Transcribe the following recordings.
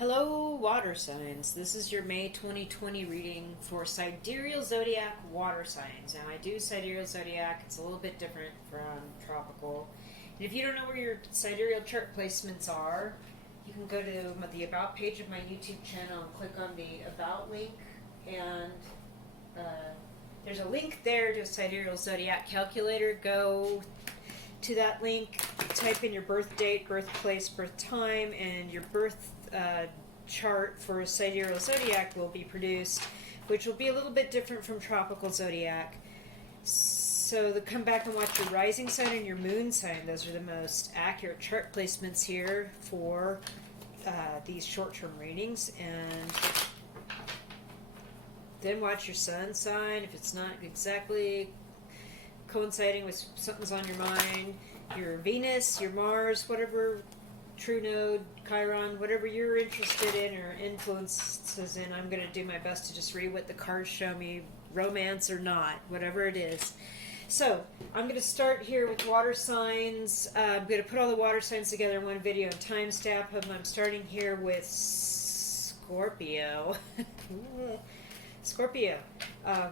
Hello, water signs. This is your May 2020 reading for sidereal zodiac water signs. Now, I do sidereal zodiac, it's a little bit different from tropical. And if you don't know where your sidereal chart placements are, you can go to the About page of my YouTube channel and click on the About link. And there's a link there to a sidereal zodiac calculator. Go to that link, type in your birth date, birthplace, birth time, and your birth chart for sidereal zodiac will be produced, which will be a little bit different from tropical zodiac. So come back and watch your rising sign and your moon sign. Those are the most accurate chart placements here for these short-term readings. And then watch your sun sign. If it's not exactly coinciding with something's on your mind, your Venus, your Mars, whatever, True Node, Chiron, whatever you're interested in or influences in, I'm going to do my best to just read what the cards show me, romance or not, whatever it is. So, I'm going to start here with water signs. I'm going to put all the water signs together in one video and time stamp them. I'm starting here with Scorpio. Scorpio,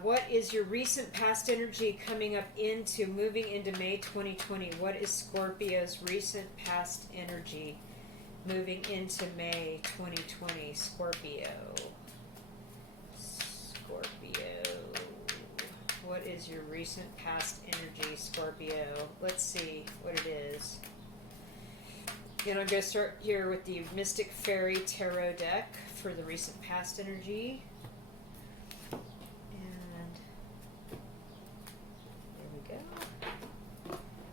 what is your recent past energy coming up into, moving into May 2020? What is Scorpio's recent past energy moving into May 2020? Scorpio. What is your recent past energy, Scorpio? Let's see what it is. And I'm going to start here with the Mystic Fairy Tarot deck for the recent past energy.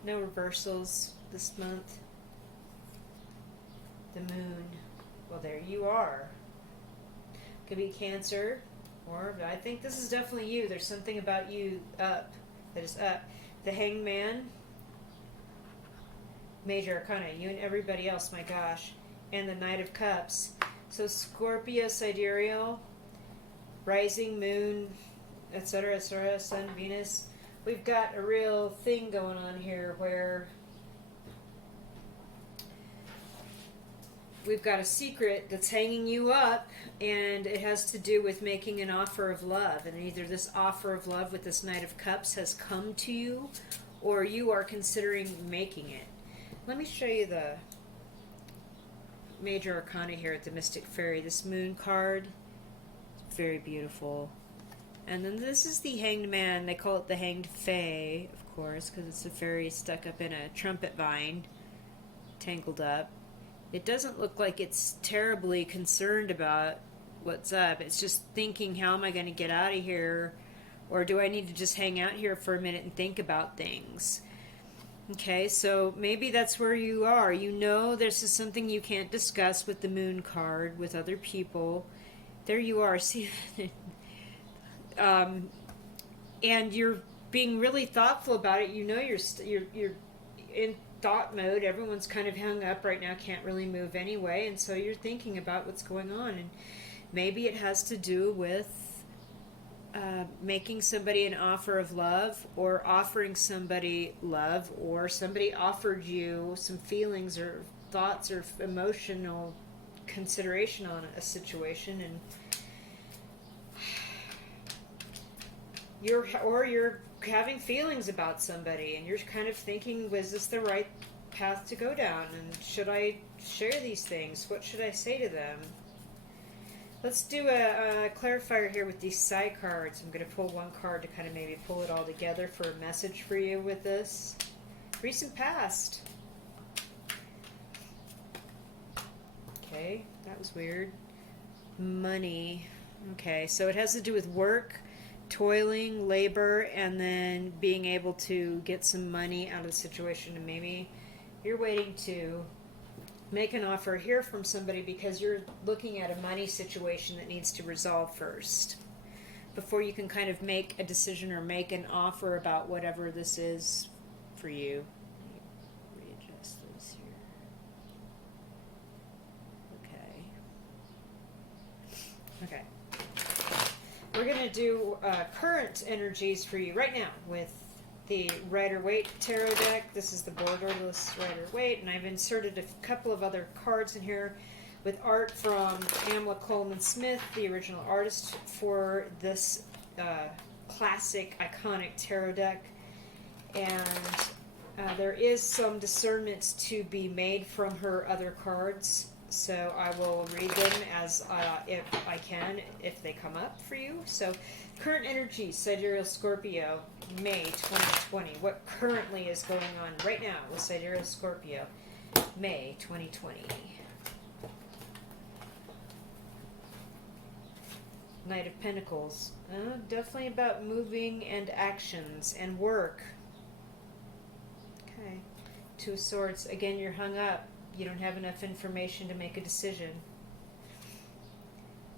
No reversals this month. The moon. Well, there you are. Could be Cancer, or I think this is definitely you. There's something about you up that is up. The Hangman. Major Arcana. You and everybody else, my gosh. And the Knight of Cups. So Scorpio, sidereal, rising, moon, etc., etc., Sun, Venus. We've got a real thing going on here where we've got a secret that's hanging you up, and it has to do with making an offer of love. And either this offer of love with this Knight of Cups has come to you, or you are considering making it. Let me show you the Major Arcana here at the Mystic Fairy. This Moon card, it's very beautiful. And then this is the Hanged Man. They call it the Hanged Fae, of course, because it's a fairy stuck up in a trumpet vine, tangled up. It doesn't look like it's terribly concerned about what's up. It's just thinking, how am I going to get out of here? Or do I need to just hang out here for a minute and think about things? Okay, so maybe that's where you are. You know this is something you can't discuss with the Moon card, with other people. There you are. See... and you're being really thoughtful about it. You know you're in thought mode. Everyone's kind of hung up right now, can't really move anyway, and so you're thinking about what's going on. And maybe it has to do with making somebody an offer of love, or offering somebody love, or somebody offered you some feelings or thoughts or emotional consideration on a situation, and you're having feelings about somebody, and you're kind of thinking, was this the right path to go down, and should I share these things? What should I say to them? Let's do a clarifier here with these side cards. I'm going to pull one card to kind of maybe pull it all together for a message for you with this. Recent past. Okay, that was weird. Money. Okay, so it has to do with work, toiling, labor, and then being able to get some money out of the situation. And maybe you're waiting to make an offer here from somebody because you're looking at a money situation that needs to resolve first before you can kind of make a decision or make an offer about whatever this is for you. Let me readjust this here. Okay. We're going to do current energies for you right now with the Rider-Waite Tarot deck. This is the borderless Rider-Waite, and I've inserted a couple of other cards in here with art from Pamela Coleman Smith, the original artist for this classic, iconic tarot deck. And there is some discernments to be made from her other cards, so I will read them as if I can, if they come up for you. So, current energy, Sidereal Scorpio, May 2020. What currently is going on right now with Sidereal Scorpio, May 2020. Knight of Pentacles. Definitely about moving and actions and work. Okay. Two of Swords. Again, you're hung up. You don't have enough information to make a decision.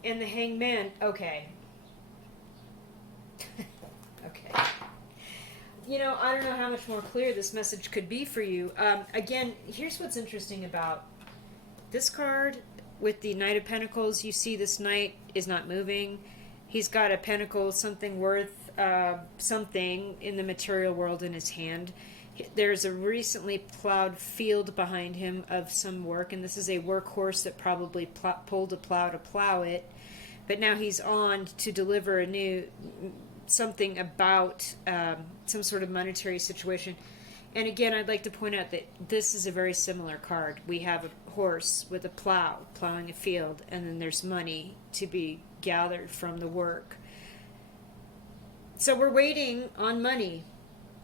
And the Hangman. Okay. Okay. You know, I don't know how much more clear this message could be for you. Again, here's what's interesting about this card. With the Knight of Pentacles, you see this knight is not moving. He's got a pentacle, something worth something in the material world in his hand. There's a recently plowed field behind him of some work, and this is a workhorse that probably pulled a plow to plow it. But now he's on to deliver a new something about some sort of monetary situation. And again, I'd like to point out that this is a very similar card. We have a horse with a plow, plowing a field, and then there's money to be gathered from the work. So we're waiting on money.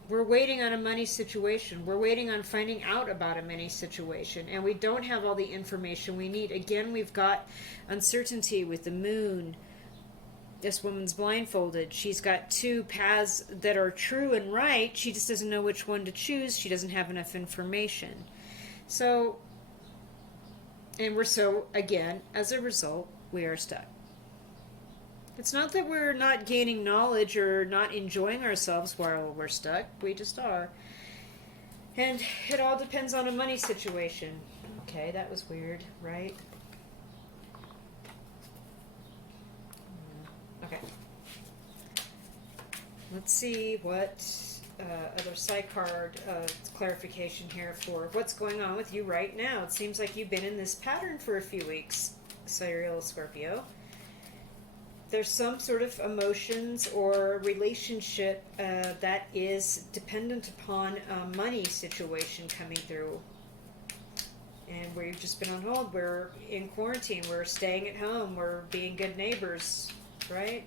We're waiting on a money situation. We're waiting on finding out about a money situation. And we don't have all the information we need. Again, we've got uncertainty with the moon. This woman's blindfolded. She's got two paths that are true and right. She just doesn't know which one to choose. She doesn't have enough information. So, again, as a result, we are stuck. It's not that we're not gaining knowledge or not enjoying ourselves while we're stuck. We just are. And it all depends on a money situation. Okay, that was weird, right? Okay. Let's see what other side card clarification here for what's going on with you right now. It seems like you've been in this pattern for a few weeks, Sidereal Scorpio. There's some sort of emotions or relationship that is dependent upon a money situation coming through. And we've just been on hold. We're in quarantine. We're staying at home. We're being good neighbors. Right?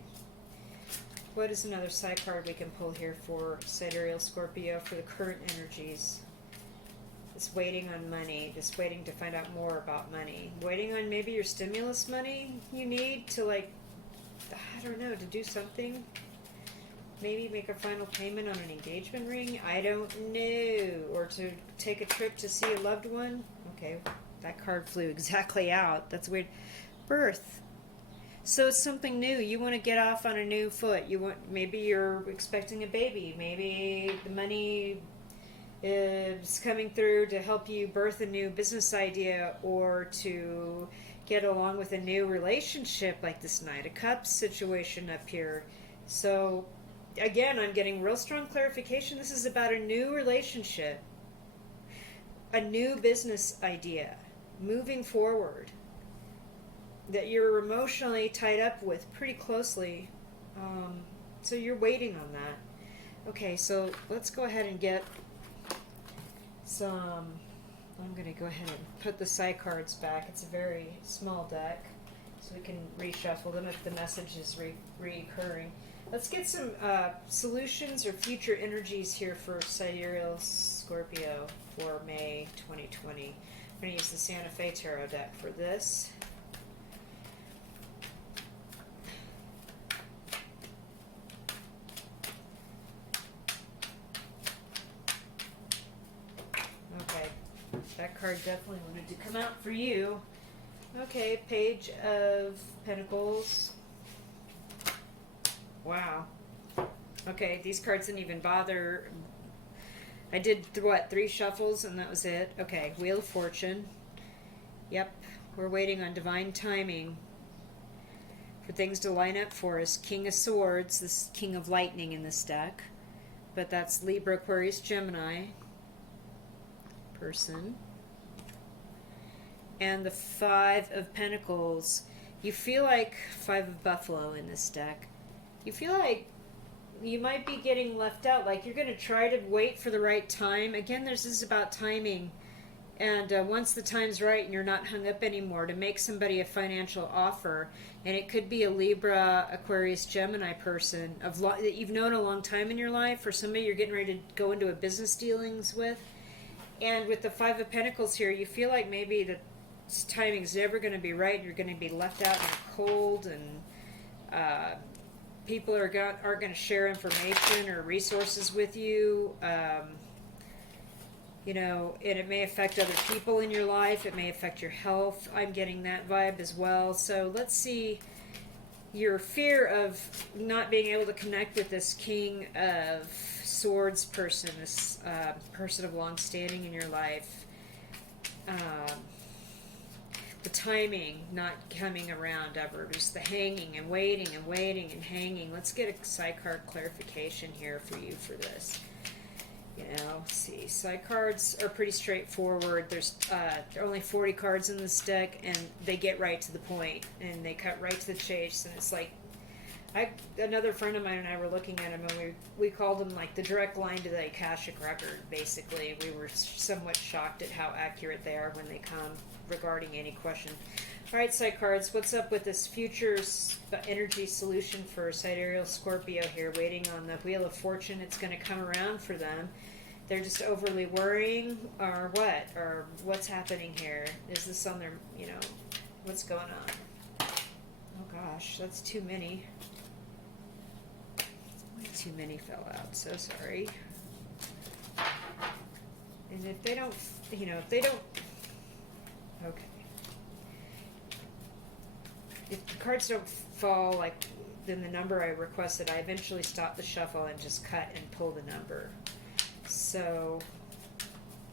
What is another side card we can pull here for Sidereal Scorpio for the current energies? Just waiting on money. Just waiting to find out more about money. Waiting on maybe your stimulus money you need to, like, I don't know, to do something. Maybe make a final payment on an engagement ring. I don't know. Or to take a trip to see a loved one. Okay, that card flew exactly out. That's weird. Birth. So it's something new. You want to get off on a new foot. Maybe you're expecting a baby. Maybe the money is coming through to help you birth a new business idea or to get along with a new relationship, like this Knight of Cups situation up here. So again, I'm getting real strong clarification. This is about a new relationship, a new business idea, moving forward, that you're emotionally tied up with pretty closely. So you're waiting on that. Okay, so let's go ahead and get some... I'm going to go ahead and put the side cards back. It's a very small deck, so we can reshuffle them if the message is recurring. Let's get some solutions or future energies here for Sidereal Scorpio for May 2020. I'm going to use the Santa Fe Tarot deck for this. That card definitely wanted to come out for you. Okay, Page of Pentacles. Wow. Okay, these cards didn't even bother. I did, 3 shuffles and that was it. Okay, Wheel of Fortune. Yep, we're waiting on divine timing for things to line up for us. King of Swords, this King of Lightning in this deck. But that's Libra, Aquarius, Gemini person. and the Five of Pentacles. You feel like Five of Buffalo in this deck. You feel like you might be getting left out, like you're going to try to wait for the right time. Again, this is about timing. And once the time's right and you're not hung up anymore, to make somebody a financial offer. And it could be a Libra, Aquarius, Gemini person that you've known a long time in your life, or somebody you're getting ready to go into a business dealings with. And with the Five of Pentacles here, you feel like maybe the timing's never going to be right. You're going to be left out in the cold, and people aren't going to share information or resources with you. You know, and it may affect other people in your life. It may affect your health. I'm getting that vibe as well. So let's see your fear of not being able to connect with this King of Swords person, this person of long standing in your life. The timing not coming around ever. Just the hanging and waiting and waiting and hanging. Let's get a side card clarification here for you for this. You know, let's see. Side cards are pretty straightforward. There's only 40 cards in this deck, and they get right to the point, and they cut right to the chase. And it's like, another friend of mine and I were looking at them, and we called them like the direct line to the Akashic record. Basically, we were somewhat shocked at how accurate they are when they come regarding any question. All right, side cards. What's up with this future energy solution for Sidereal Scorpio here? Waiting on the Wheel of Fortune. It's going to come around for them. They're just overly worrying, or what? Or what's happening here? Is this on their, you know, what's going on? Oh gosh, that's too many. Way too many fell out. So sorry. And if they don't, you know, if they don't, okay. If the cards don't fall like in the number I requested, I eventually stop the shuffle and just cut and pull the number. So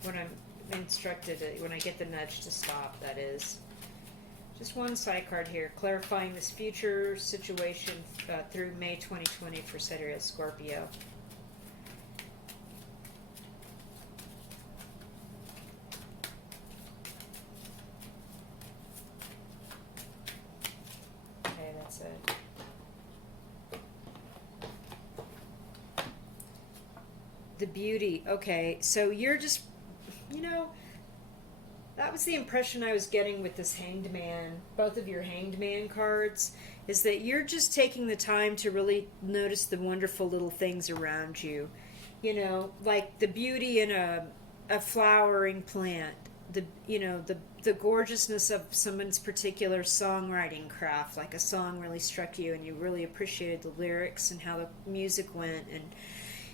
when I'm instructed, when I get the nudge to stop, that is. Just one side card here, clarifying this future situation through May 2020 for Sidereal Scorpio. Okay, that's it. The beauty. Okay, so you're just, you know, that was the impression I was getting with this Hanged Man, both of your Hanged Man cards, is that you're just taking the time to really notice the wonderful little things around you. You know, like the beauty in a flowering plant, the gorgeousness of someone's particular songwriting craft, like a song really struck you and you really appreciated the lyrics and how the music went, and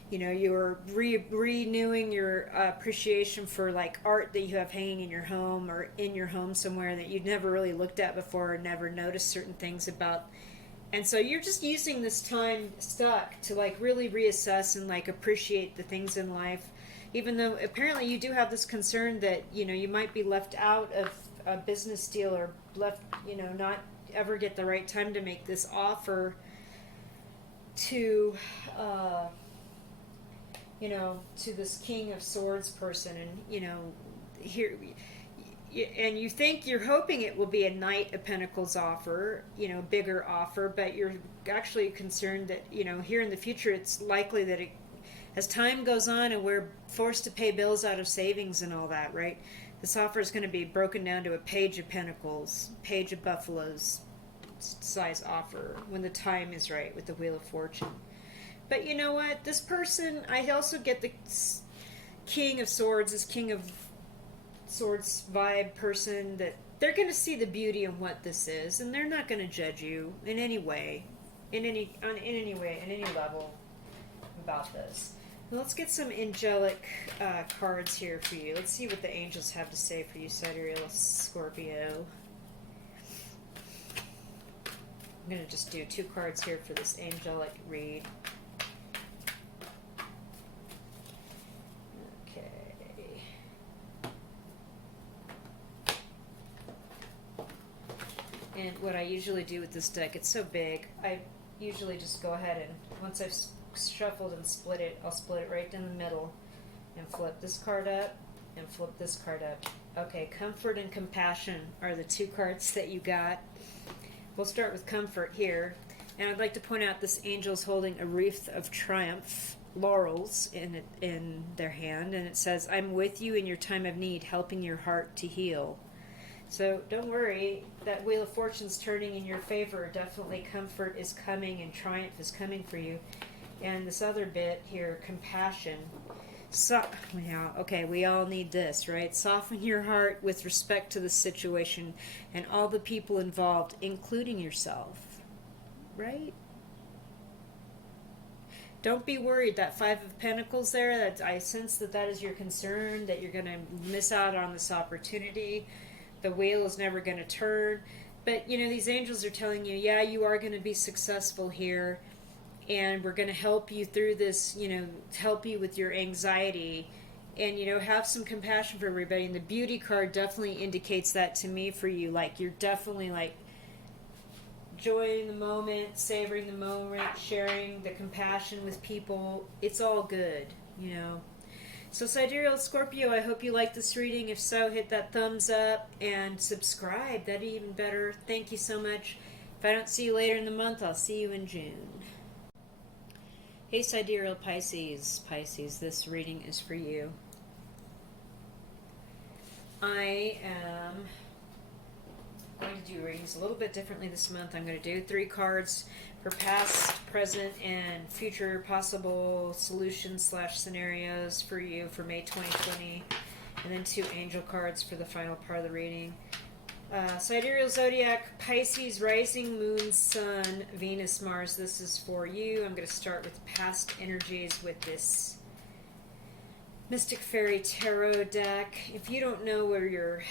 you know, you were renewing your appreciation for like art that you have hanging in your home or in your home somewhere that you'd never really looked at before or never noticed certain things about. And so you're just using this time stuck to like really reassess and like appreciate the things in life, even though apparently you do have this concern that, you know, you might be left out of a business deal or left, you know, not ever get the right time to make this offer to you know, to this King of Swords person, and you know, here, and you think you're hoping it will be a Knight of Pentacles offer, you know, bigger offer, but you're actually concerned that, you know, here in the future, it's likely that as time goes on and we're forced to pay bills out of savings and all that, right? This offer is going to be broken down to a Page of Pentacles, Page of Buffaloes size offer when the time is right with the Wheel of Fortune. But you know what? This person, I also get the King of Swords, this King of Swords vibe person, that they're going to see the beauty in what this is, and they're not going to judge you in any way, in any level about this. Now let's get some angelic cards here for you. Let's see what the angels have to say for you, Sidereal Scorpio. I'm going to just do 2 cards here for this angelic read. And what I usually do with this deck, it's so big, I usually just go ahead and once I've shuffled and split it, I'll split it right down the middle and flip this card up and flip this card up Okay, comfort and compassion are the two cards that you got. We'll start with comfort here. And I'd like to point out this angel's holding a wreath of triumph laurels in their hand, and it says, "I'm with you in your time of need, helping your heart to heal." So don't worry, that Wheel of Fortune's turning in your favor. Definitely comfort is coming and triumph is coming for you. And this other bit here, compassion. So, yeah, okay, we all need this, right? Soften your heart with respect to the situation and all the people involved, including yourself, right? Don't be worried. That Five of Pentacles there, that I sense that is your concern, that you're going to miss out on this opportunity. The wheel is never going to turn. But, you know, these angels are telling you, yeah, you are going to be successful here. And we're going to help you through this, you know, help you with your anxiety. And, you know, have some compassion for everybody. And the Beauty card definitely indicates that to me for you. Like, you're definitely, like, enjoying the moment, savoring the moment, sharing the compassion with people. It's all good, you know. So Sidereal Scorpio, I hope you like this reading. If so, hit that thumbs up and subscribe. That'd be even better. Thank you so much. If I don't see you later in the month, I'll see you in June. Hey Sidereal Pisces. Pisces, this reading is for you. I am going to do readings a little bit differently this month. I'm going to do 3 cards for past, present, and future possible solutions / scenarios for you for May 2020, and then 2 angel cards for the final part of the reading. Sidereal Zodiac, Pisces, Rising, Moon, Sun, Venus, Mars. This is for you. I'm going to start with past energies with this Mystic Fairy Tarot deck. If you don't know where your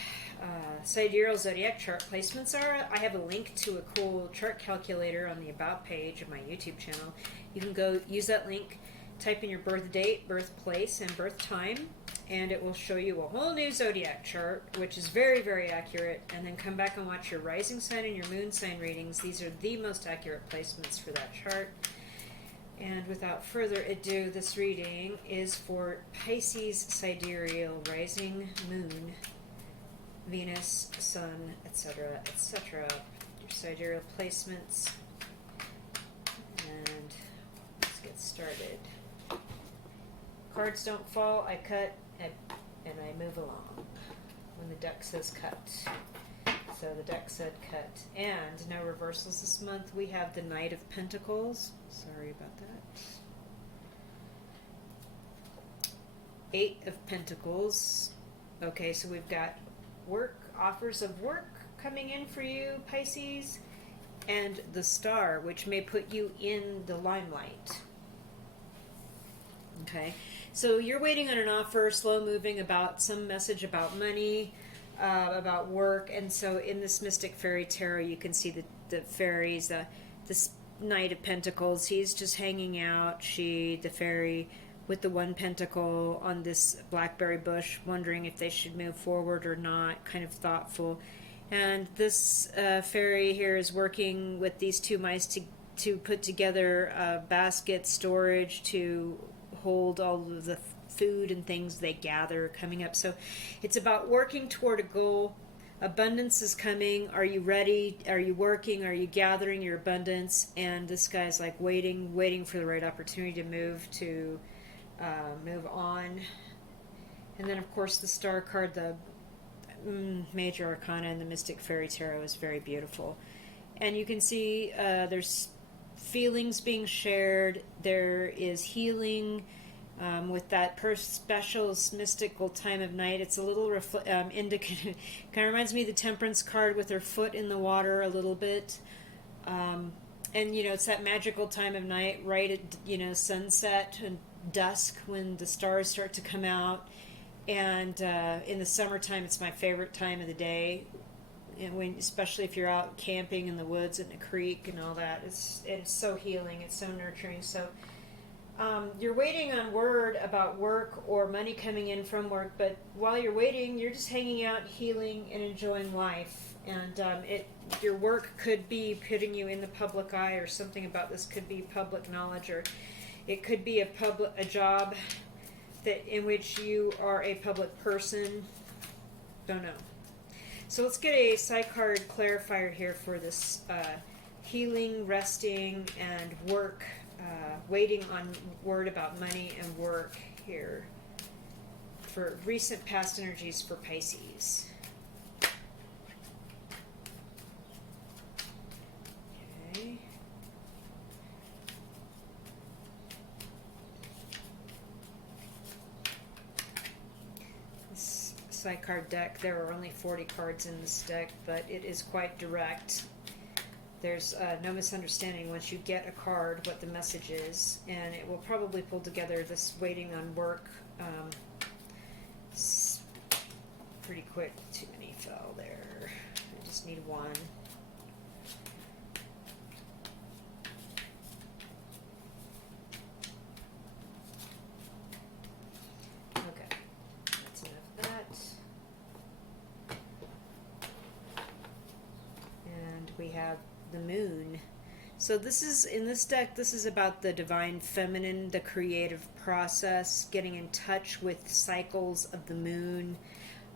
Sidereal Zodiac chart placements are, I have a link to a cool chart calculator on the About page of my YouTube channel. You can go use that link, type in your birth date, birthplace, and birth time, and it will show you a whole new Zodiac chart, which is very, very accurate, and then come back and watch your rising sign and your moon sign readings. These are the most accurate placements for that chart. And without further ado, this reading is for Pisces, Sidereal, Rising, Moon, Venus, Sun, etc., etc. Your sidereal placements. And let's get started. Cards don't fall, I cut, and I move along when the deck says cut. So the deck said cut. And no reversals this month. We have the Knight of Pentacles. Sorry about that. 8 of Pentacles. Okay, so we've got work, offers of work coming in for you, Pisces, and the Star, which may put you in the limelight. Okay, so you're waiting on an offer, slow moving, about some message about money, about work. And so in this Mystic Fairy Tarot, you can see the fairies, this Knight of Pentacles, he's just hanging out, the fairy, with the 1 pentacle on this blackberry bush, wondering if they should move forward or not, kind of thoughtful. And this fairy here is working with these 2 mice to put together a basket storage to hold all of the food and things they gather coming up. So it's about working toward a goal. Abundance is coming. Are you ready? Are you working? Are you gathering your abundance? And this guy's like waiting for the right opportunity to move on. And then of course the Star card, the major arcana in the Mystic Fairy Tarot, is very beautiful. And you can see there's feelings being shared. There is healing with that special mystical time of night. It's a little indicative. Kind of reminds me of the Temperance card with her foot in the water a little bit. And you know, it's that magical time of night, right at, you know, sunset and dusk, when the stars start to come out. And in the summertime, it's my favorite time of the day. And especially if you're out camping in the woods and a creek and all that, it's so healing. It's so nurturing. So you're waiting on word about work or money coming in from work, but while you're waiting, you're just hanging out, healing, and enjoying life. And your work could be putting you in the public eye, or something about this could be public knowledge, or it could be a job in which you are a public person. Don't know. So let's get a side card clarifier here for this healing, resting, and work. Waiting on word about money and work here for recent past energies for Pisces. Okay. This side card deck, there are only 40 cards in this deck, but it is quite direct. There's no misunderstanding once you get a card what the message is, and it will probably pull together this waiting on work pretty quick. Too many fell there. I just need one. Okay, that's enough of that. And we have the moon. So this is, in this deck, this is about the divine feminine, the creative process, getting in touch with cycles of the moon.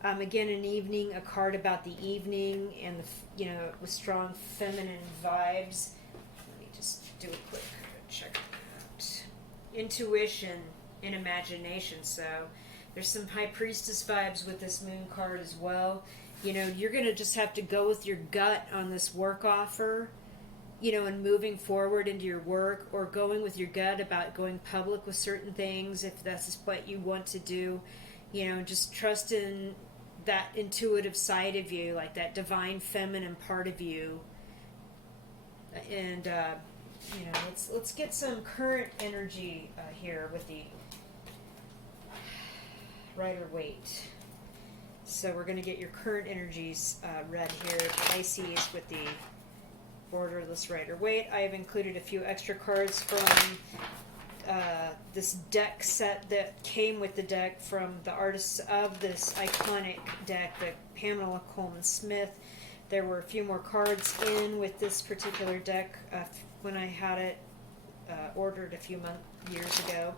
Again, an evening, a card about the evening and the, with strong feminine vibes. Let me just do a quick check out. Intuition and imagination. So there's some high priestess vibes with this moon card as well. You're going to just have to go with your gut on this work offer, and moving forward into your work, or going with your gut about going public with certain things if that's what you want to do. Just trust in that intuitive side of you, like that divine feminine part of you. And, let's get some current energy here with the Rider-Waite. So we're going to get your current energies read here. Pisces with the borderless Rider-Waite. I have included a few extra cards from this deck set that came with the deck from the artists of this iconic deck, the Pamela Coleman Smith. There were a few more cards in with this particular deck when I had it ordered a few years ago.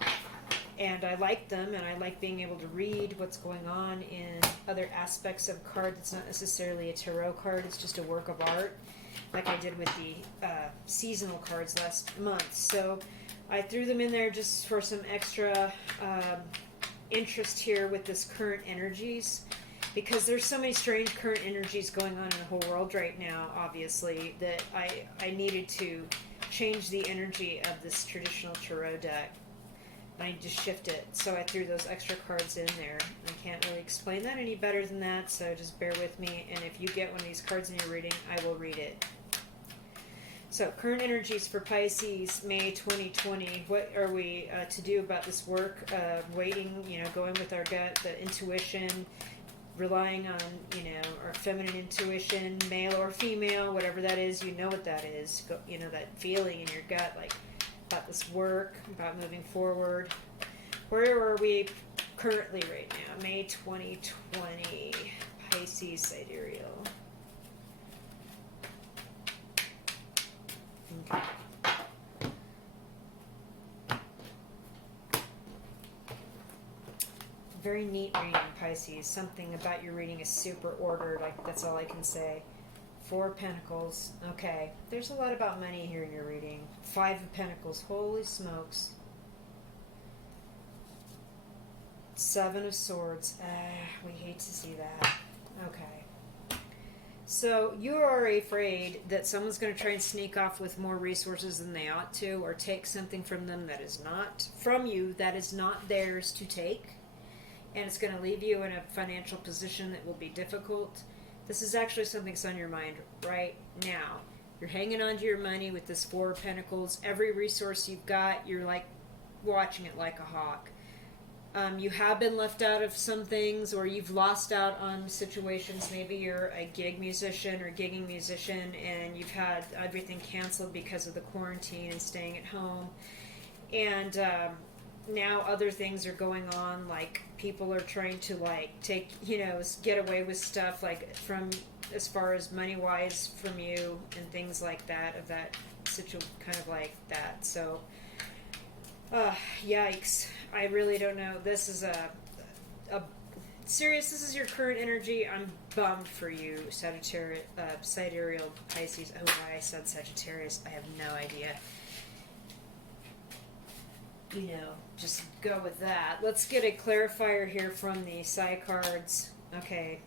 And I like them, and I like being able to read what's going on in other aspects of a card that's not necessarily a tarot card, it's just a work of art, like I did with the seasonal cards last month. So I threw them in there just for some extra interest here with this current energies, because there's so many strange current energies going on in the whole world right now, obviously, that I needed to change the energy of this traditional tarot deck. I need to shift it, so I threw those extra cards in there. I can't really explain that any better than that, so just bear with me, and if you get one of these cards in your reading, I will read it. So, current energies for Pisces, May 2020. What are we to do about this work? Waiting, going with our gut, the intuition, relying on, our feminine intuition, male or female, whatever that is, what that is. That feeling in your gut, like, about this work, about moving forward. Where are we currently right now? May 2020, Pisces, Sidereal. Okay. Very neat reading, Pisces. Something about your reading is super ordered. That's all I can say. 4 of Pentacles. Okay. There's a lot about money here in your reading. 5 of Pentacles. Holy smokes. 7 of Swords. We hate to see that. Okay. So you are afraid that someone's going to try and sneak off with more resources than they ought to, or take something from them that is not from you, that is not theirs to take, and it's going to leave you in a financial position that will be difficult. This is actually something that's on your mind right now. You're hanging on to your money with this 4 of Pentacles. Every resource you've got, you're like watching it like a hawk. You have been left out of some things, or you've lost out on situations. Maybe you're a gig musician or gigging musician, and you've had everything canceled because of the quarantine and staying at home. And now other things are going on, like people are trying to take, get away with stuff, like from as far as money-wise from you and things like that, of that situation, kind of like that. So, yikes. I really don't know. This is Serious, this is your current energy. I'm bummed for you, Sidereal Pisces. Oh, why I said Sagittarius, I have no idea. You know, just go with that. Let's get a clarifier here from the Psi cards. Okay,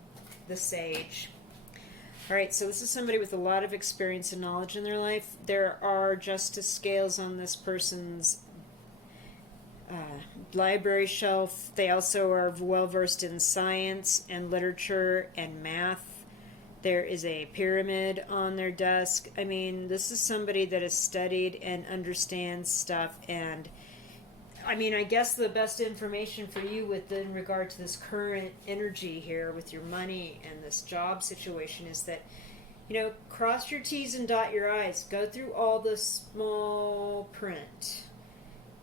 the Sage. Alright, so this is somebody with a lot of experience and knowledge in their life. There are justice scales on this person's library shelf. They also are well versed in science and literature and math. There is a pyramid on their desk. I mean, this is somebody that has studied and understands stuff. And I mean, I guess the best information for you in regard to this current energy here with your money and this job situation is that, you know, cross your T's and dot your I's. Go through all the small print.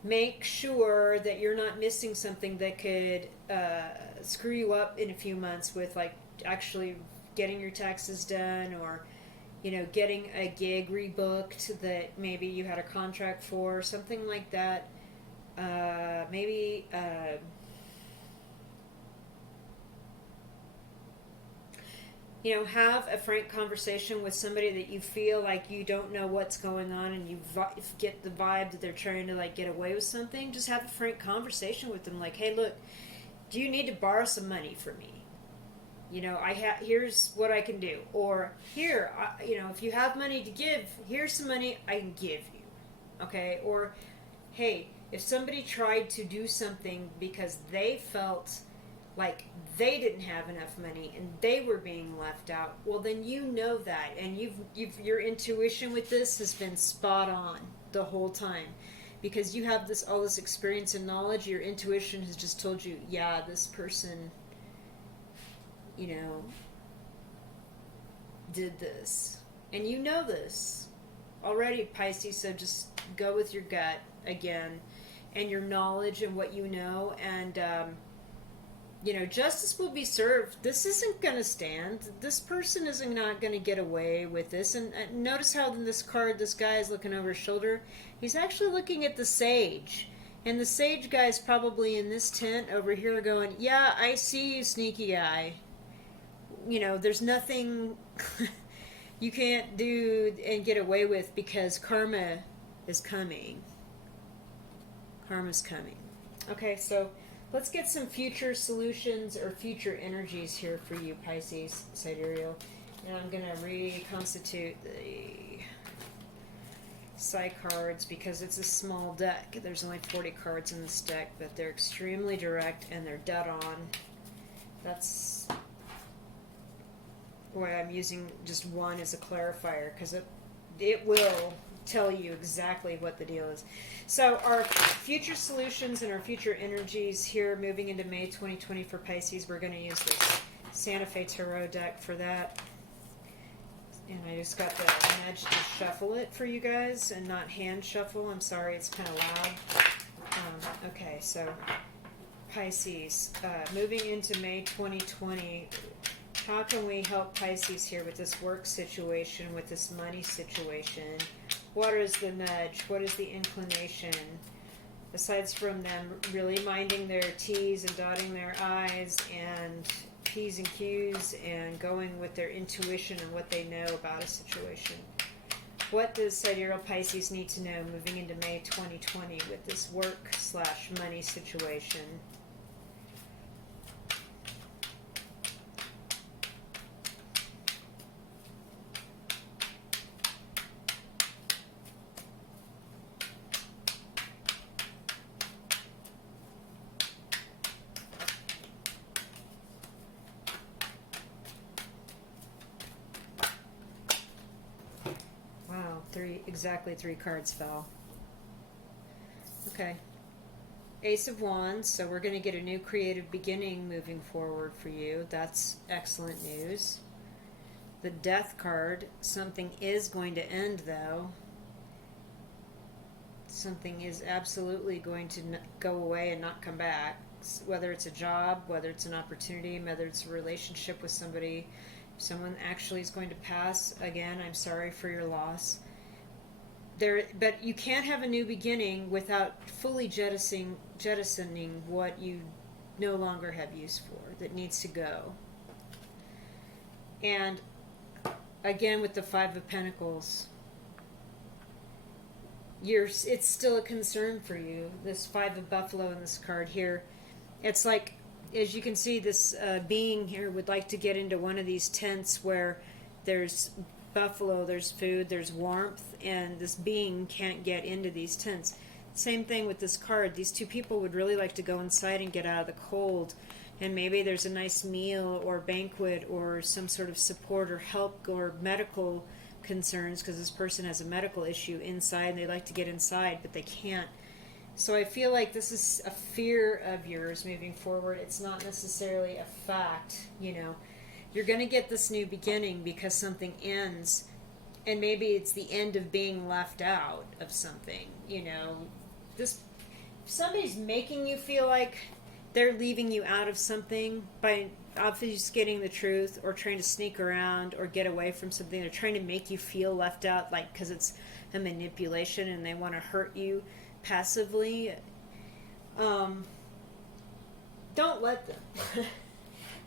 Make sure that you're not missing something that could screw you up in a few months with, like, actually getting your taxes done, or, you know, getting a gig rebooked that maybe you had a contract for, something like that. Maybe you know, have a frank conversation with somebody that you feel like you don't know what's going on, and you get the vibe that they're trying to, like, get away with something. Just have a frank conversation with them, like, hey, look, do you need to borrow some money from me? You know, here's what I can do, or here, you know, if you have money to give, here's some money I can give you, okay? Or, hey, if somebody tried to do something because they felt like they didn't have enough money and they were being left out, well, then you know that, and your intuition with this has been spot on the whole time, because you have all this experience and knowledge. Your intuition has just told you, yeah, this person, you know, did this, and you know this already, Pisces. So just go with your gut again, and your knowledge and what you know, and you know, justice will be served. This isn't going to stand. This person isn't not going to get away with this. And notice how in this card, this guy is looking over his shoulder. He's actually looking at the Sage. And the Sage guy is probably in this tent over here going, yeah, I see you, sneaky guy. You know, there's nothing you can't do and get away with, because karma is coming. Karma's coming. Okay, so let's get some future solutions or future energies here for you, Pisces, Sidereal. And I'm going to reconstitute the Psi cards because it's a small deck. There's only 40 cards in this deck, but they're extremely direct and they're dead on. That's why I'm using just one as a clarifier, because it will tell you exactly what the deal is. So our future solutions and our future energies here moving into May 2020 for Pisces, we're going to use this Santa Fe Tarot deck for that. And I just got the nudge to shuffle it for you guys and not hand shuffle. I'm sorry, it's kind of loud. Okay, so Pisces, moving into May 2020, how can we help Pisces here with this work situation, with this money situation? What is the nudge? What is the inclination? Aside from them really minding their T's and dotting their I's and P's and Q's and going with their intuition and what they know about a situation. What does Sidereal Pisces need to know moving into May 2020 with this work/money situation? Exactly 3 cards fell. Okay. Ace of Wands, so we're going to get a new creative beginning moving forward for you. That's excellent news. The Death card, something is going to end though. Something is absolutely going to go away and not come back. Whether it's a job, whether it's an opportunity, whether it's a relationship with somebody, someone actually is going to pass. Again, I'm sorry for your loss. But you can't have a new beginning without fully jettisoning what you no longer have use for, that needs to go. And again, with the Five of Pentacles, it's still a concern for you. This Five of Buffalo in this card here, it's like, as you can see, this being here would like to get into one of these tents where there's buffalo, there's food, there's warmth, and this being can't get into these tents. Same thing with this card. These two people would really like to go inside and get out of the cold, and maybe there's a nice meal or banquet or some sort of support or help or medical concerns, because this person has a medical issue inside and they'd like to get inside but they can't. So I feel like this is a fear of yours moving forward. It's not necessarily a fact, you know. You're going to get this new beginning because something ends, and maybe it's the end of being left out of something, you know. Somebody's making you feel like they're leaving you out of something by obfuscating the truth or trying to sneak around or get away from something. They're trying to make you feel left out, like, because it's a manipulation and they want to hurt you passively. Don't let them.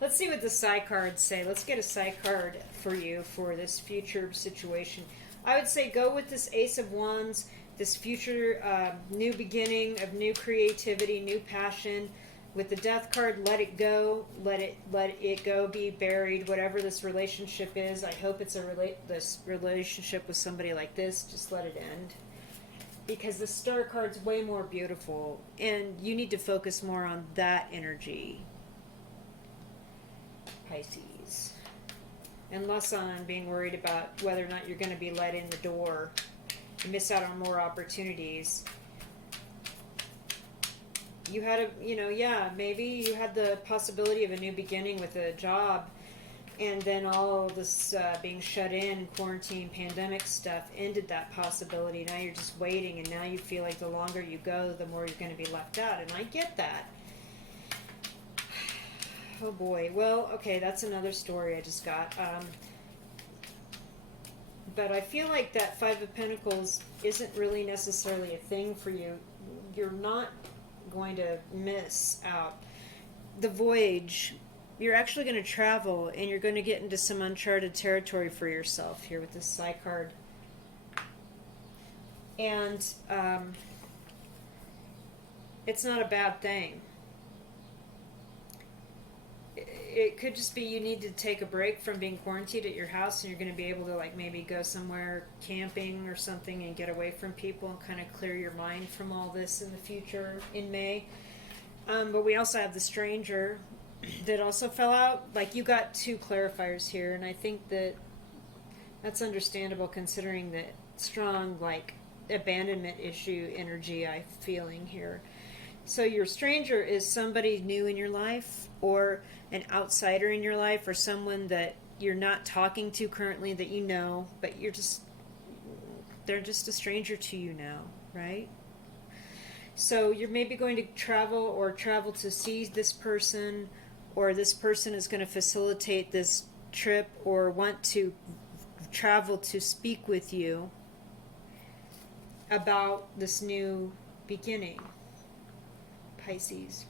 Let's see what the Psi cards say. Let's get a Psi card for you for this future situation. I would say go with this Ace of Wands, this future new beginning of new creativity, new passion. With the Death card, let it go, let it go, be buried. Whatever this relationship is, I hope it's this relationship with somebody like this. Just let it end, because the Star card's way more beautiful, and you need to focus more on that energy, Pisces, and less on being worried about whether or not you're going to be let in the door and miss out on more opportunities. You had maybe you had the possibility of a new beginning with a job, and then all this being shut in, quarantine, pandemic stuff ended that possibility. Now you're just waiting, and now you feel like the longer you go, the more you're going to be left out, and I get that. Oh boy. Well, okay, that's another story I just got. But I feel like that Five of Pentacles isn't really necessarily a thing for you. You're not going to miss out. The voyage, you're actually going to travel, and you're going to get into some uncharted territory for yourself here with this Psi card. And it's not a bad thing. It could just be you need to take a break from being quarantined at your house, and you're going to be able to, like, maybe go somewhere camping or something and get away from people and kind of clear your mind from all this in the future in May. But we also have the Stranger that also fell out. Like, you got two clarifiers here, and I think that that's understandable considering the strong, like, abandonment issue energy I'm feeling here. So your Stranger is somebody new in your life, or an outsider in your life, or someone that you're not talking to currently that you know, but they're just a stranger to you now, right? So you're maybe going to travel to see this person, or this person is going to facilitate this trip or want to travel to speak with you about this new beginning, Pisces.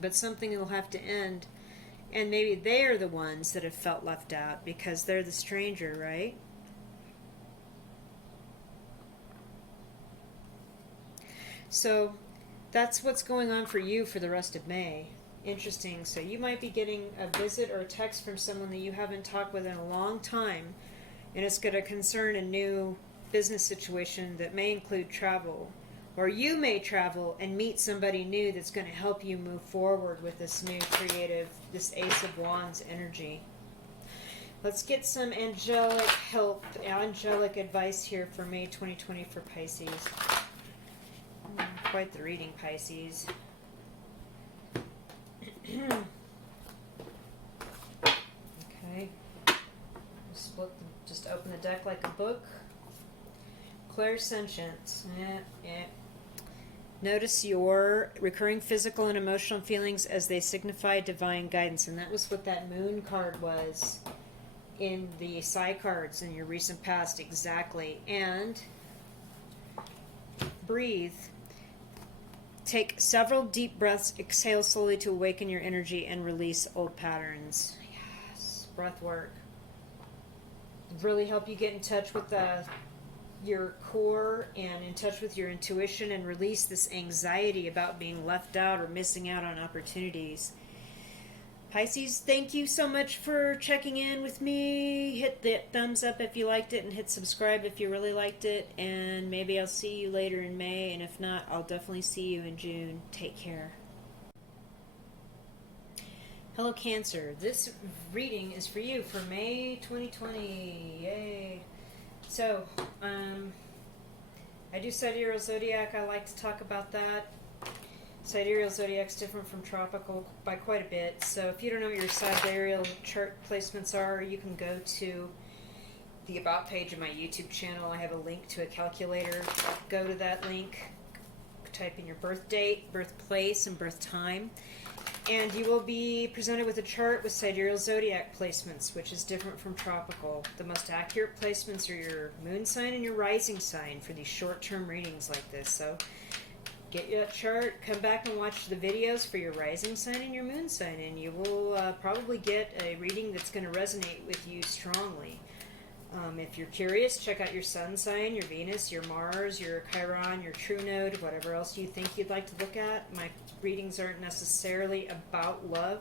But something will have to end, and maybe they are the ones that have felt left out because they're the stranger, right? So that's what's going on for you for the rest of May. Interesting. So you might be getting a visit or a text from someone that you haven't talked with in a long time, and it's going to concern a new business situation that may include travel. Or you may travel and meet somebody new that's going to help you move forward with this new creative, this Ace of Wands energy. Let's get some angelic help, angelic advice here for May 2020 for Pisces. Quite the reading, Pisces. Okay. Just open the deck like a book. Clairsentience. Notice your recurring physical and emotional feelings as they signify divine guidance. And that was what that Moon card was in the Psi cards in your recent past. Exactly. And breathe. Take several deep breaths, exhale slowly to awaken your energy and release old patterns. Yes, breath work. Really help you get in touch with your core and in touch with your intuition and release this anxiety about being left out or missing out on opportunities. Pisces, thank you so much for checking in with me. Hit the thumbs up if you liked it and hit subscribe if you really liked it. And maybe I'll see you later in May. And if not, I'll definitely see you in June. Take care. Hello, Cancer. This reading is for you for May 2020. Yay. So, I do Sidereal Zodiac. I like to talk about that. Sidereal Zodiac's different from tropical by quite a bit. So if you don't know what your sidereal chart placements are, you can go to the About page of my YouTube channel. I have a link to a calculator. Go to that link, type in your birth date, birthplace, and birth time, and you will be presented with a chart with Sidereal Zodiac placements, which is different from tropical. The most accurate placements are your moon sign and your rising sign for these short-term readings like this. So get your chart, come back and watch the videos for your rising sign and your moon sign, and you will probably get a reading that's going to resonate with you strongly. If you're curious, check out your sun sign, your Venus, your Mars, your Chiron, your true node, whatever else you think you'd like to look at. My readings aren't necessarily about love.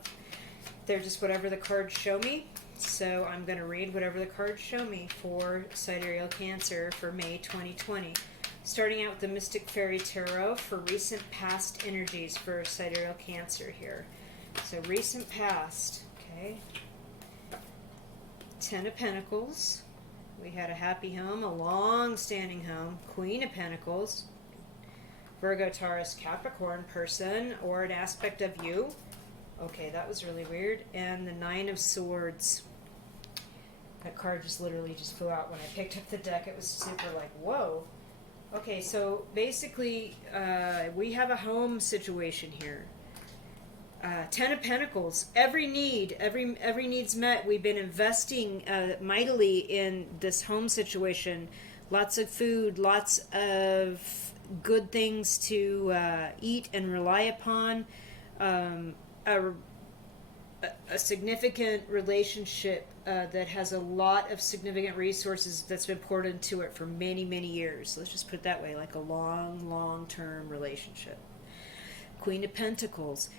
They're just whatever the cards show me. So I'm going to read whatever the cards show me for Sidereal Cancer for May 2020. Starting out with the Mystic Fairy Tarot for recent past energies for Sidereal Cancer here. So recent past, okay. 10 of Pentacles. We had a happy home, a long-standing home. Queen of Pentacles. Virgo, Taurus, Capricorn person or an aspect of you. Okay, that was really weird. And the Nine of Swords. That card just literally just flew out when I picked up the deck. It was super like, whoa. Okay, so basically, we have a home situation here. 10 of Pentacles. Every need's met. We've been investing mightily in this home situation. Lots of food, lots of good things to eat and rely upon. A significant relationship that has a lot of significant resources that's been poured into it for many, many years. Let's just put it that way, like a long-term relationship. Queen of Pentacles.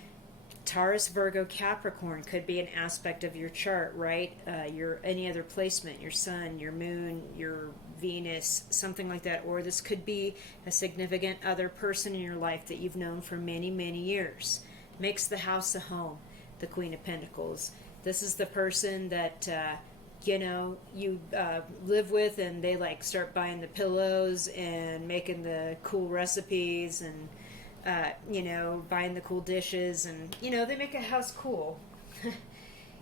Taurus, Virgo, Capricorn could be an aspect of your chart, right? Your any other placement, your sun, your moon, your Venus, something like that. Or this could be a significant other person in your life that you've known for many, many years. Makes the house a home, the Queen of Pentacles. This is the person that, you live with, and they like start buying the pillows and making the cool recipes and buying the cool dishes, and, they make a house cool.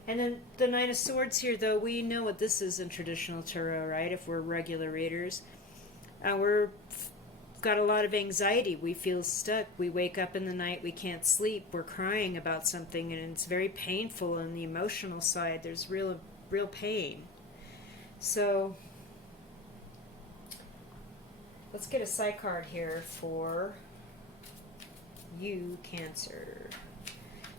And then the Nine of Swords here, though, we know what this is in traditional tarot, right? If we're regular readers. We're got a lot of anxiety. We feel stuck. We wake up in the night, we can't sleep. We're crying about something, and it's very painful on the emotional side. There's real pain. So let's get a side card here for you, Cancer,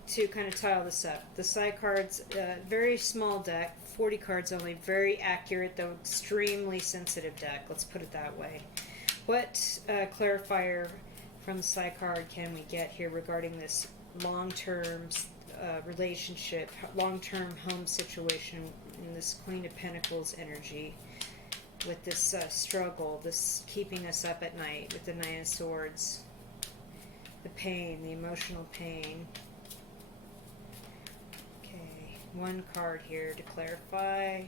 to kind of tile this up. The side cards, very small deck, 40 cards only, very accurate, though extremely sensitive deck. Let's put it that way. What clarifier from the side card can we get here regarding this long-term relationship, long-term home situation in this Queen of Pentacles energy with this struggle, this keeping us up at night with the Nine of Swords? The pain, the emotional pain. Okay, one card here to clarify.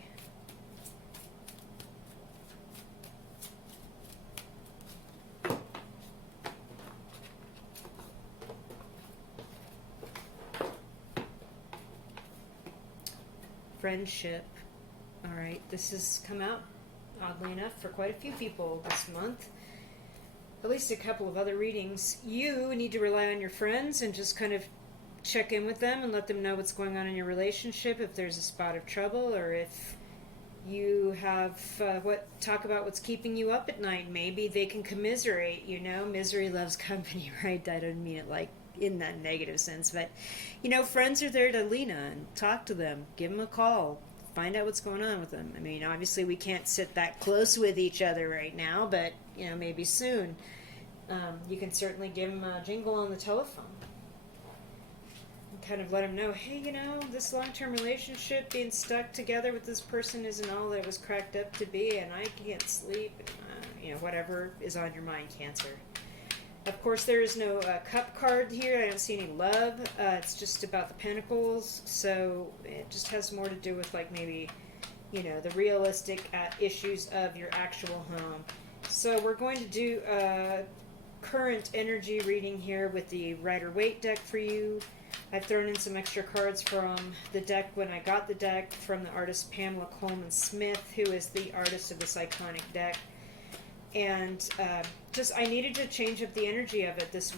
Friendship. All right, this has come out, oddly enough, for quite a few people this month. At least a couple of other readings. You need to rely on your friends and just kind of check in with them and let them know what's going on in your relationship, if there's a spot of trouble, or if you have talk about what's keeping you up at night. Maybe they can commiserate. You know, misery loves company, right? I don't mean it like in that negative sense, but you know, friends are there to lean on. Talk to them, give them a call, find out what's going on with them. I mean, obviously we can't sit that close with each other right now, but you know, maybe soon. You can certainly give them a jingle on the telephone. Kind of let them know, hey, you know, this long-term relationship, being stuck together with this person isn't all that it was cracked up to be, and I can't sleep, and, you know, whatever is on your mind, Cancer. Of course, there is no cup card here. I don't see any love. It's just about the pentacles, so it just has more to do with, like, maybe, you know, the realistic issues of your actual home. So we're going to do a current energy reading here with the Rider-Waite deck for you. I've thrown in some extra cards from the deck when I got the deck from the artist Pamela Coleman Smith, who is the artist of this iconic deck. And I needed to change up the energy of it this,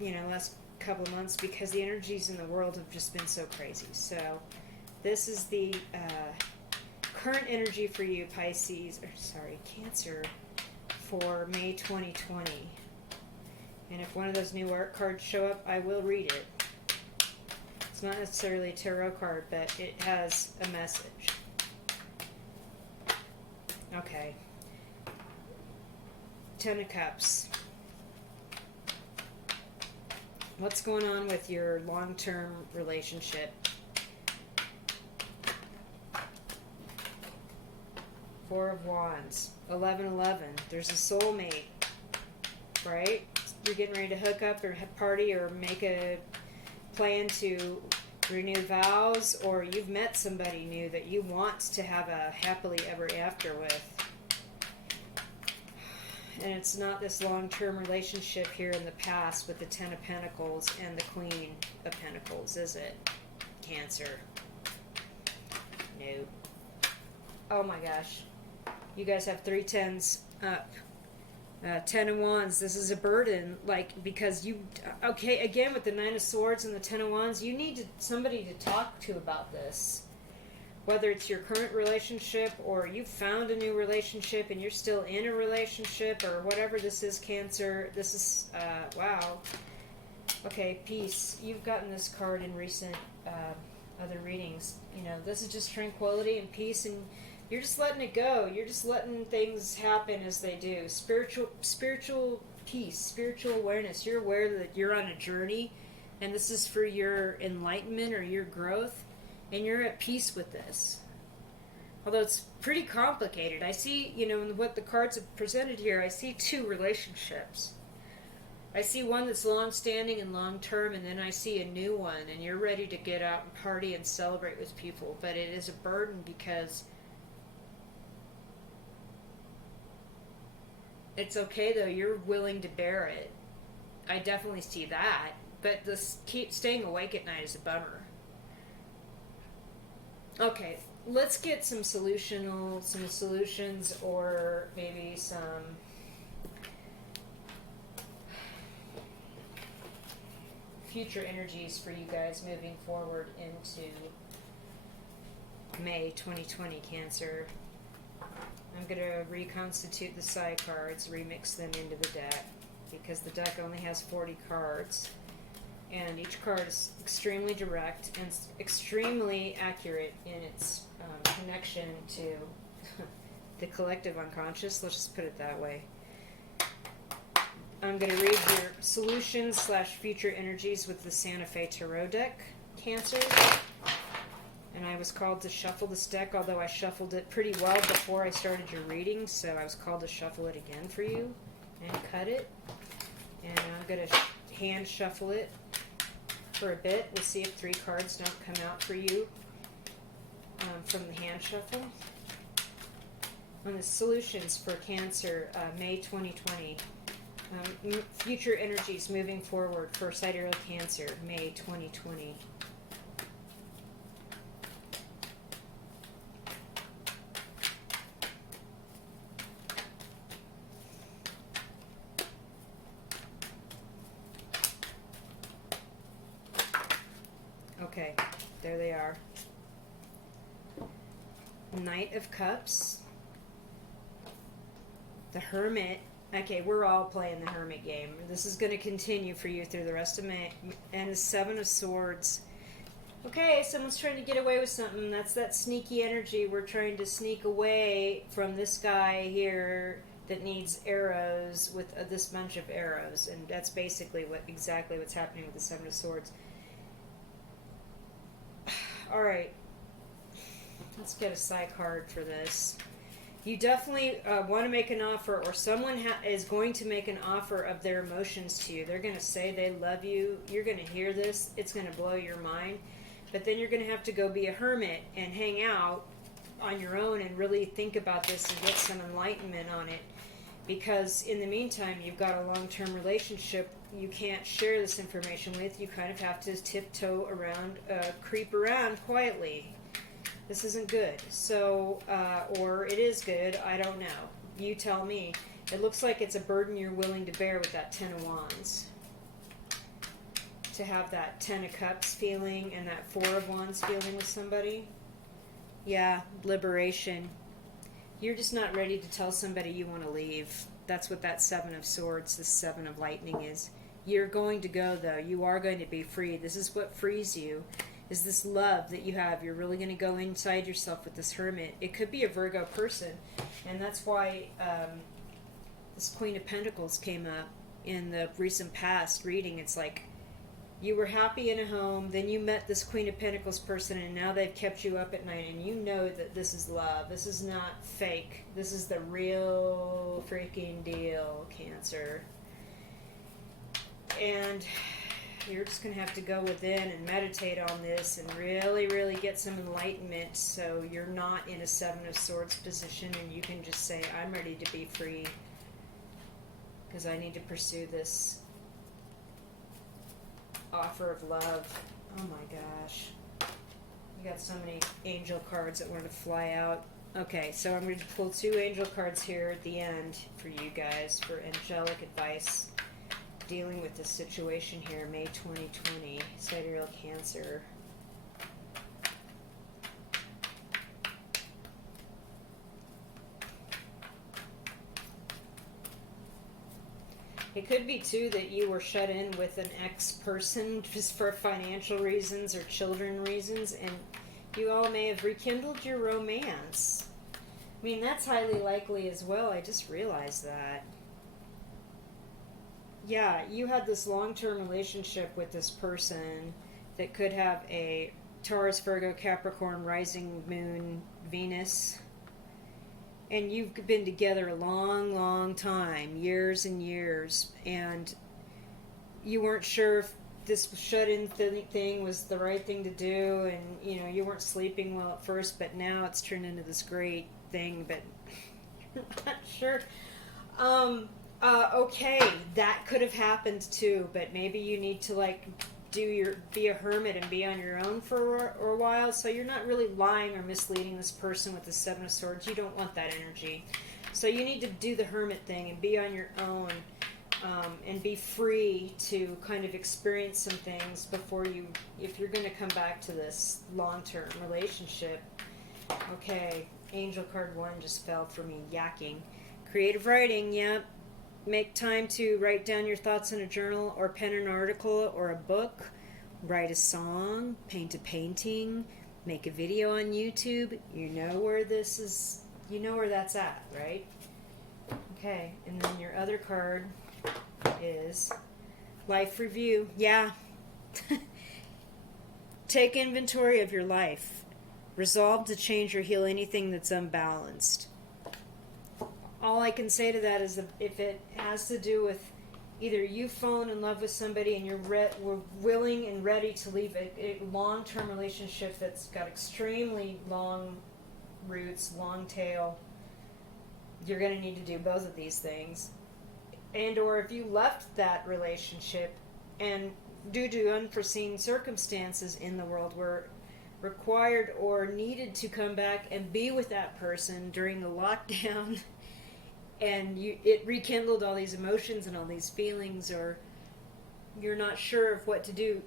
you know, last couple of months because the energies in the world have just been so crazy. So this is the current energy for you, Cancer, for May 2020. And if one of those new art cards show up, I will read it. It's not necessarily a tarot card, but it has a message. Okay. Ten of Cups. What's going on with your long-term relationship? Four of Wands. 11-11. There's a soulmate, right? You're getting ready to hook up or party or make a plan to renew vows, or you've met somebody new that you want to have a happily ever after with. And it's not this long-term relationship here in the past with the Ten of Pentacles and the Queen of Pentacles, is it? Cancer. No. Oh my gosh. You guys have 3 tens up. 10 of Wands, this is a burden, like, because you, okay, again, with the 9 of Swords and the 10 of Wands, you need somebody to talk to about this. Whether it's your current relationship or you found a new relationship and you're still in a relationship or whatever this is, Cancer, this is, wow. Okay, peace. You've gotten this card in recent other readings. You know, this is just tranquility and peace, and you're just letting it go. You're just letting things happen as they do. Spiritual peace, spiritual awareness. You're aware that you're on a journey, and this is for your enlightenment or your growth, and you're at peace with this. Although it's pretty complicated. I see, you know, what the cards have presented here, I see 2 relationships. I see one that's long-standing and long-term, and then I see a new one, and you're ready to get out and party and celebrate with people. But it is a burden because it's okay, though. You're willing to bear it. I definitely see that. But this staying awake at night is a bummer. Okay, let's get some solutions, or maybe some future energies for you guys moving forward into May 2020, Cancer. I'm going to reconstitute the side cards, remix them into the deck, because the deck only has 40 cards, and each card is extremely direct and extremely accurate in its connection to the collective unconscious. Let's just put it that way. I'm going to read your solutions / future energies with the Santa Fe Tarot deck, Cancer. And I was called to shuffle this deck, although I shuffled it pretty well before I started your reading, so I was called to shuffle it again for you and cut it. And I'm going to hand shuffle it for a bit. We'll see if 3 cards don't come out for you from the hand shuffle. On the solutions for Cancer, May 2020. Future energies moving forward for Sidereal Cancer, May 2020. Okay, there they are. Knight of Cups, the Hermit. Okay, we're all playing the Hermit game. This is going to continue for you through the rest of May. And the Seven of Swords. Okay, someone's trying to get away with something. That's that sneaky energy. We're trying to sneak away from this guy here that needs arrows with this bunch of arrows. And that's basically exactly what's happening with the Seven of Swords. Alright. Let's get a side card for this. You definitely want to make an offer, or someone is going to make an offer of their emotions to you. They're going to say they love you. You're going to hear this. It's going to blow your mind. But then you're going to have to go be a hermit and hang out on your own and really think about this and get some enlightenment on it. Because in the meantime, you've got a long-term relationship you can't share this information with. You kind of have to tiptoe around, creep around quietly. This isn't good. So, or it is good, I don't know. You tell me. It looks like it's a burden you're willing to bear with that Ten of Wands. To have that Ten of Cups feeling and that Four of Wands feeling with somebody. Yeah, liberation. You're just not ready to tell somebody you want to leave. That's what that Seven of Swords, the Seven of Lightning is. You're going to go, though. You are going to be free. This is what frees you. Is this love that you have. You're really going to go inside yourself with this Hermit. It could be a Virgo person, and that's why this Queen of Pentacles came up in the recent past reading. It's like you were happy in a home, then you met this Queen of Pentacles person, and now they've kept you up at night, and you know that this is love. This is not fake. This is the real freaking deal, Cancer. And you're just going to have to go within and meditate on this and really, really get some enlightenment so you're not in a Seven of Swords position and you can just say, I'm ready to be free because I need to pursue this offer of love. Oh my gosh. You got so many angel cards that want to fly out. Okay, so I'm going to pull 2 angel cards here at the end for you guys for angelic advice. Dealing with this situation here, May 2020, Sidereal Cancer. It could be, too, that you were shut in with an ex-person just for financial reasons or children reasons, and you all may have rekindled your romance. I mean, that's highly likely as well. I just realized that. Yeah, you had this long-term relationship with this person that could have a Taurus, Virgo, Capricorn, rising moon, Venus. And you've been together a long, long time, years and years. And you weren't sure if this shut-in thing was the right thing to do. And, you know, you weren't sleeping well at first, but now it's turned into this great thing. But you're not sure. Okay, that could have happened too, but maybe you need to like be a hermit and be on your own for a while, so you're not really lying or misleading this person with the Seven of Swords. You don't want that energy. So you need to do the hermit thing and be on your own and be free to kind of experience some things before you, if you're going to come back to this long-term relationship. Okay, Angel card 1 just fell for me, yakking. Creative writing, yep. Make time to write down your thoughts in a journal or pen an article or a book. Write a song, paint a painting, make a video on YouTube. You know where this is, you know where that's at, right? Okay, and then your other card is life review. Yeah. Take inventory of your life. Resolve to change or heal anything that's unbalanced. All I can say to that is if it has to do with either you've fallen in love with somebody and you're willing and ready to leave a long-term relationship that's got extremely long roots, long tail, you're going to need to do both of these things. And or if you left that relationship and due to unforeseen circumstances in the world were required or needed to come back and be with that person during the lockdown and it rekindled all these emotions and all these feelings, or you're not sure of what to do,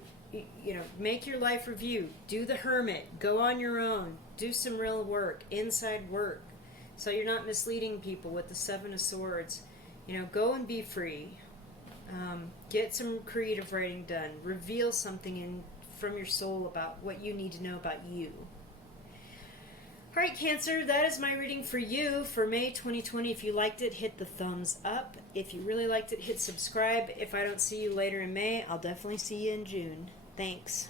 make your life review. Do the hermit. Go on your own. Do some real work, inside work, so you're not misleading people with the Seven of Swords. Go and be free. Get some creative writing done. Reveal something from your soul about what you need to know about you. Alright, Cancer, that is my reading for you for May 2020. If you liked it, hit the thumbs up. If you really liked it, hit subscribe. If I don't see you later in May, I'll definitely see you in June. Thanks.